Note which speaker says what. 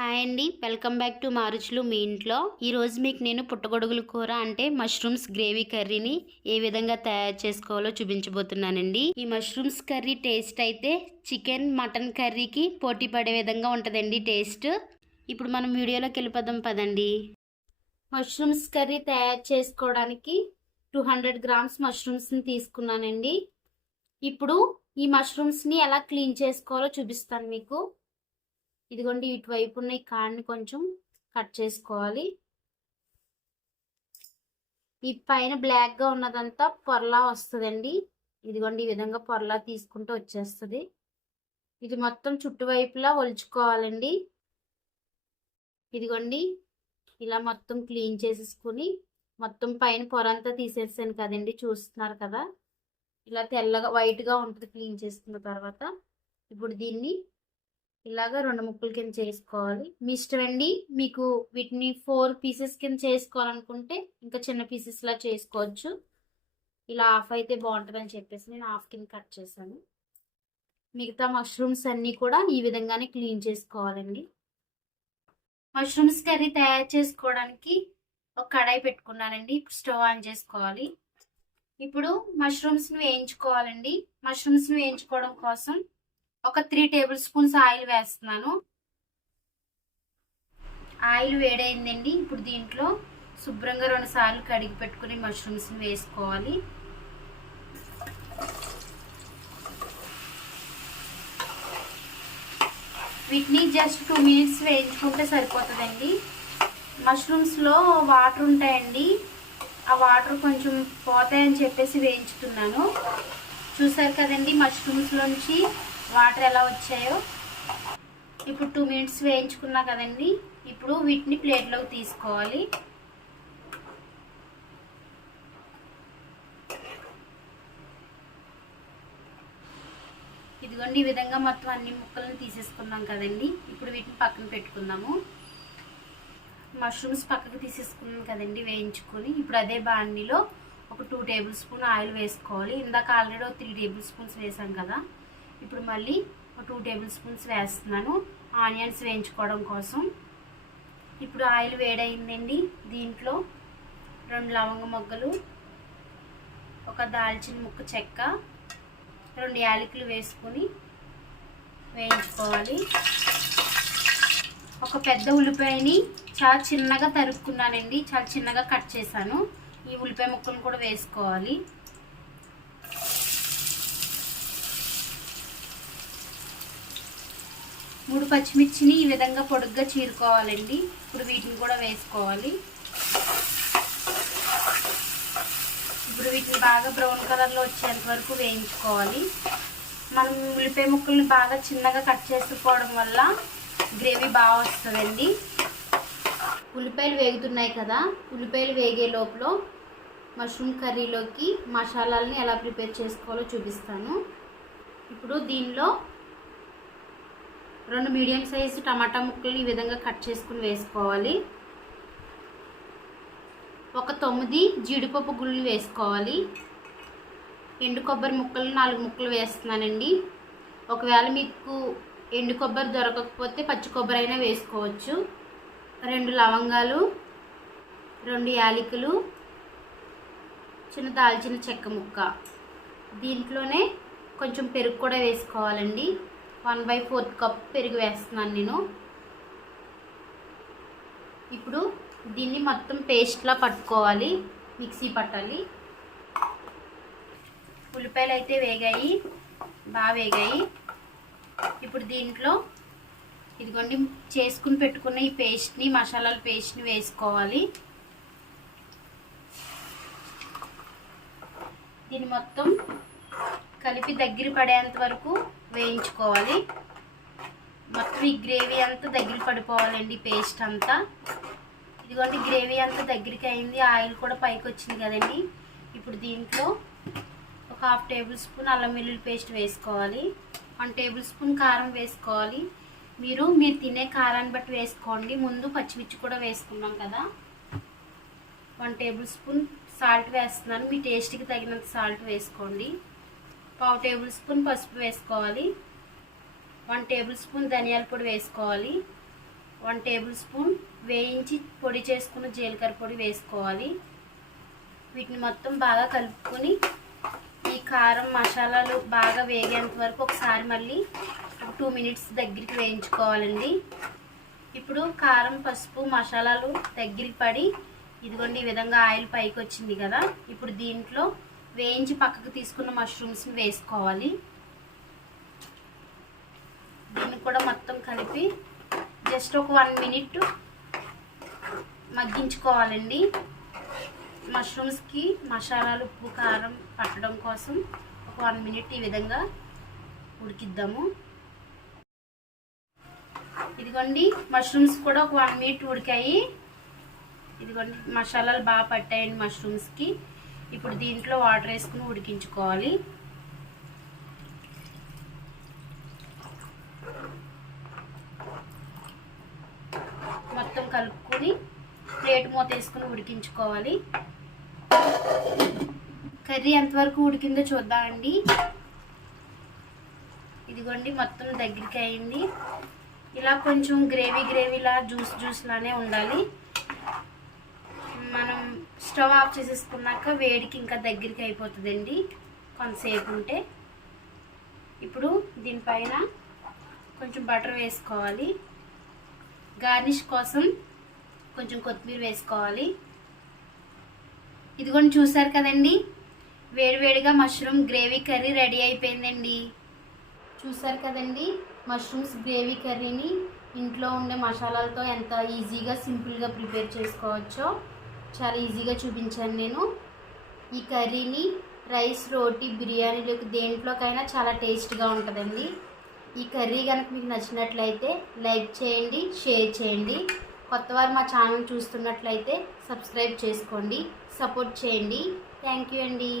Speaker 1: Hi అండి. Welcome back to మారుచులు మీ ఇంట్లో. ఈరోజు మీకు నేను పుట్టగొడుగుల కూర అంటే మష్రూమ్స్ గ్రేవీ కర్రీని ఏ విధంగా తయారు చేసుకోవాలో చూపించబోతున్నానండి. ఈ మష్రూమ్స్ కర్రీ టేస్ట్ అయితే చికెన్ మటన్ కర్రీకి పోటీ పడే విధంగా ఉంటుందండి టేస్ట్. ఇప్పుడు మనం వీడియోలోకి వెళ్ళిపోదాం పదండి. మష్రూమ్స్ కర్రీ తయారు చేసుకోవడానికి టూ హండ్రెడ్ గ్రామ్స్ మష్రూమ్స్ని తీసుకున్నానండి. ఇప్పుడు ఈ మష్రూమ్స్ని ఎలా క్లీన్ చేసుకోవాలో చూపిస్తాను మీకు. ఇదిగోండి ఇటువైపు ఉన్న ఈ కాడని కొంచెం కట్ చేసుకోవాలి. ఈ పైన బ్లాక్గా ఉన్నదంతా పొరలా వస్తుందండి. ఇదిగోండి ఈ విధంగా పొరలా తీసుకుంటూ వచ్చేస్తుంది. ఇది మొత్తం చుట్టువైపులా ఒలుచుకోవాలండి. ఇదిగోండి ఇలా మొత్తం క్లీన్ చేసేసుకుని మొత్తం పైన పొర అంతా తీసేసాను కదండి చూస్తున్నారు కదా. ఇలా తెల్లగా వైట్గా ఉంటుంది క్లీన్ చేసుకున్న తర్వాత. ఇప్పుడు దీన్ని ఇలాగ రెండు ముక్కల కింద చేసుకోవాలి. మీ ఇష్టం అండి. మీకు వీటిని ఫోర్ పీసెస్ కింద చేసుకోవాలనుకుంటే ఇంకా చిన్న పీసెస్లా చేసుకోవచ్చు. ఇలా హాఫ్ అయితే బాగుంటుందని చెప్పేసి నేను హాఫ్ కింద కట్ చేశాను. మిగతా మష్రూమ్స్ అన్నీ కూడా ఈ విధంగానే క్లీన్ చేసుకోవాలండి. మష్రూమ్స్ కర్రీ తయారు చేసుకోవడానికి ఒక కడాయి పెట్టుకున్నానండి. ఇప్పుడు స్టవ్ ఆన్ చేసుకోవాలి. ఇప్పుడు మష్రూమ్స్ని వేయించుకోవాలండి. మష్రూమ్స్ని వేయించుకోవడం కోసం ఒక త్రీ టేబుల్ స్పూన్స్ ఆయిల్ వేస్తున్నాను. ఆయిల్ వేడైందండి. ఇప్పుడు దీంట్లో శుభ్రంగా రెండు సార్లు కడిగి పెట్టుకుని మష్రూమ్స్ని వేసుకోవాలి. వీటిని జస్ట్ టూ మినిట్స్ వేయించుకుంటే సరిపోతుందండి. మష్రూమ్స్లో వాటర్ ఉంటాయండి. ఆ వాటర్ కొంచెం పోతాయని చెప్పేసి వేయించుతున్నాను. చూసారు కదండి మష్రూమ్స్లోంచి వాటర్ ఎలా వచ్చాయో. ఇప్పుడు టూ మినిట్స్ వేయించుకున్నా కదండి. ఇప్పుడు వీటిని ప్లేట్లోకి తీసుకోవాలి. ఇదిగోండి ఈ విధంగా మొత్తం అన్ని ముక్కలను తీసేసుకున్నాం కదండి. ఇప్పుడు వీటిని పక్కన పెట్టుకుందాము. మష్రూమ్స్ పక్కకు తీసేసుకున్నాం కదండి వేయించుకొని. ఇప్పుడు అదే బాండిలో ఒక టూ టేబుల్ స్పూన్ ఆయిల్ వేసుకోవాలి. ఇందాక ఆల్రెడీ ఒక త్రీ టేబుల్ స్పూన్స్ వేసాం కదా. ఇప్పుడు మళ్ళీ ఒక టూ టేబుల్ స్పూన్స్ వేస్తున్నాను. ఆనియన్స్ వేయించుకోవడం కోసం. ఇప్పుడు ఆయిల్ వేడైందండి. దీంట్లో రెండు లవంగ మొగ్గలు ఒక దాల్చిన ముక్క చెక్క రెండు యాలకులు వేసుకొని వేయించుకోవాలి. ఒక పెద్ద ఉల్లిపాయని చాలా చిన్నగా తరుక్కున్నానండి. చాలా చిన్నగా కట్ చేశాను. ఈ ఉల్లిపాయ ముక్కలను కూడా వేసుకోవాలి. మూడు పచ్చిమిర్చిని ఈ విధంగా పొడుగ్గా చీరుకోవాలండి. ఇప్పుడు వీటిని కూడా వేసుకోవాలి. ఇప్పుడు వీటిని బాగా బ్రౌన్ కలర్లో వచ్చేంత వరకు వేయించుకోవాలి. మనం ఉల్లిపాయ ముక్కల్ని బాగా చిన్నగా కట్ చేసుకోవడం వల్ల గ్రేవీ బాగా వస్తుందండి. ఉల్లిపాయలు వేగుతున్నాయి కదా ఉల్లిపాయలు వేగే లోపల మష్రూమ్ కర్రీలోకి మసాలాలని ఎలా ప్రిపేర్ చేసుకోవాలో చూపిస్తాను. ఇప్పుడు దీనిలో రెండు మీడియం సైజు టమాటా ముక్కలు ఈ విధంగా కట్ చేసుకుని వేసుకోవాలి. ఒక తొమ్మిది జీడిపప్పు గుళ్ళు వేసుకోవాలి. ఎండు కొబ్బరి ముక్కలు నాలుగు ముక్కలు వేస్తున్నానండి. ఒకవేళ మీకు ఎండు కొబ్బరి దొరకకపోతే పచ్చి కొబ్బరి అయినా వేసుకోవచ్చు. రెండు లవంగాలు రెండు యాలకులు చిన్న దాల్చిన చెక్క ముక్క. దీంట్లోనే కొంచెం పెరుగు కూడా వేసుకోవాలండి. వన్ బై ఫోర్త్ కప్ పెరుగు వేస్తున్నాను నేను. ఇప్పుడు దీన్ని మొత్తం పేస్ట్లా పట్టుకోవాలి మిక్సీ పట్టాలి. ఉల్లిపాయలు అయితే వేగాయి బాగా వేగాయి. ఇప్పుడు దీంట్లో ఇదిగోండి చేసుకుని పెట్టుకున్న ఈ పేస్ట్ని మసాలాల పేస్ట్ని వేసుకోవాలి. దీన్ని మొత్తం కలిపి దగ్గర పడేంత వరకు వేయించుకోవాలి. మొత్తం ఈ గ్రేవీ అంతా దగ్గర పడిపోవాలండి పేస్ట్ అంతా. ఇదిగోండి గ్రేవీ అంతా దగ్గరికి అయింది. ఆయిల్ కూడా పైకి వచ్చింది కదండి. ఇప్పుడు దీంట్లో ఒక హాఫ్ టేబుల్ స్పూన్ అల్లం వెల్లుల్లి పేస్ట్ వేసుకోవాలి. వన్ టేబుల్ స్పూన్ కారం వేసుకోవాలి. మీరు మీరు తినే కారాన్ని బట్టి వేసుకోండి. ముందు పచ్చిమిర్చి కూడా వేసుకున్నాం కదా. వన్ టేబుల్ స్పూన్ సాల్ట్ వేస్తున్నాను. మీ టేస్ట్కి తగినంత సాల్ట్ వేసుకోండి. పావు టేబుల్ స్పూన్ పసుపు వేసుకోవాలి. వన్ టేబుల్ స్పూన్ ధనియాల పొడి వేసుకోవాలి. వన్ టేబుల్ స్పూన్ వేయించి పొడి చేసుకున్న జీలకర్ర పొడి వేసుకోవాలి. వీటిని మొత్తం బాగా కలుపుకొని ఈ కారం మసాలాలు బాగా వేగేంత వరకు ఒకసారి మళ్ళీ ఒక టూ మినిట్స్ దగ్గరికి వేయించుకోవాలండి. ఇప్పుడు కారం పసుపు మసాలాలు దగ్గరికి పడి ఇదిగోండి ఈ విధంగా ఆయిల్ పైకి వచ్చింది కదా. ఇప్పుడు దీంట్లో వేయించి పక్కకు తీసుకున్న మష్రూమ్స్ని వేసుకోవాలి. దీన్ని కూడా మొత్తం కలిపి జస్ట్ ఒక వన్ మినిట్ మగ్గించుకోవాలండి. మష్రూమ్స్కి మసాలాలు ఉప్పు కారం పట్టడం కోసం ఒక వన్ మినిట్ ఈ విధంగా ఉడికిద్దాము. ఇదిగోండి మష్రూమ్స్ కూడా ఒక వన్ మినిట్ ఉడికాయి. ఇదిగోండి మసాలాలు బాగా పట్టాయండి మష్రూమ్స్కి ఇప్పుడు దీంట్లో వాటర్ వేసుకుని ఉడికించుకోవాలి. మొత్తం కలుపుకొని ప్లేట్ మూత వేసుకుని ఉడికించుకోవాలి. కర్రీ ఎంతవరకు ఉడికిందో చూద్దామండి ఇదిగోండి మొత్తం దగ్గరికి అయింది. ఇలా కొంచెం గ్రేవీ గ్రేవీలా జ్యూస్ జ్యూస్ లానే ఉండాలి. మనం స్టవ్ ఆఫ్ చేసేసుకున్నాక వేడికి ఇంకా దగ్గరికి అయిపోతుందండి. కొంతసేపు ఉంటే. ఇప్పుడు దీనిపైన కొంచెం బటర్ వేసుకోవాలి. గార్నిష్ కోసం కొంచెం కొత్తిమీర వేసుకోవాలి. ఇదిగోండి చూసారు కదండి? వేడివేడిగా మష్రూమ్ గ్రేవీ కర్రీ రెడీ అయిపోయిందండి. చూసారు కదండి? మష్రూమ్స్ గ్రేవీ కర్రీని ఇంట్లో ఉండే మసాలాలతో ఎంత ఈజీగా సింపుల్గా ప్రిపేర్ చేసుకోవచ్చో. చాలా ఈజీగా చూపించాను నేను. ఈ కర్రీని రైస్ రోటీ బిర్యానీలకు దేంట్లోకైనా చాలా టేస్ట్గా ఉంటుందండి. ఈ కర్రీ కనుక మీకు నచ్చినట్లయితే లైక్ చేయండి షేర్ చేయండి. కొత్తవారు మా ఛానల్ చూస్తున్నట్లయితే సబ్స్క్రైబ్ చేసుకోండి సపోర్ట్ చేయండి. థ్యాంక్ యూ అండి.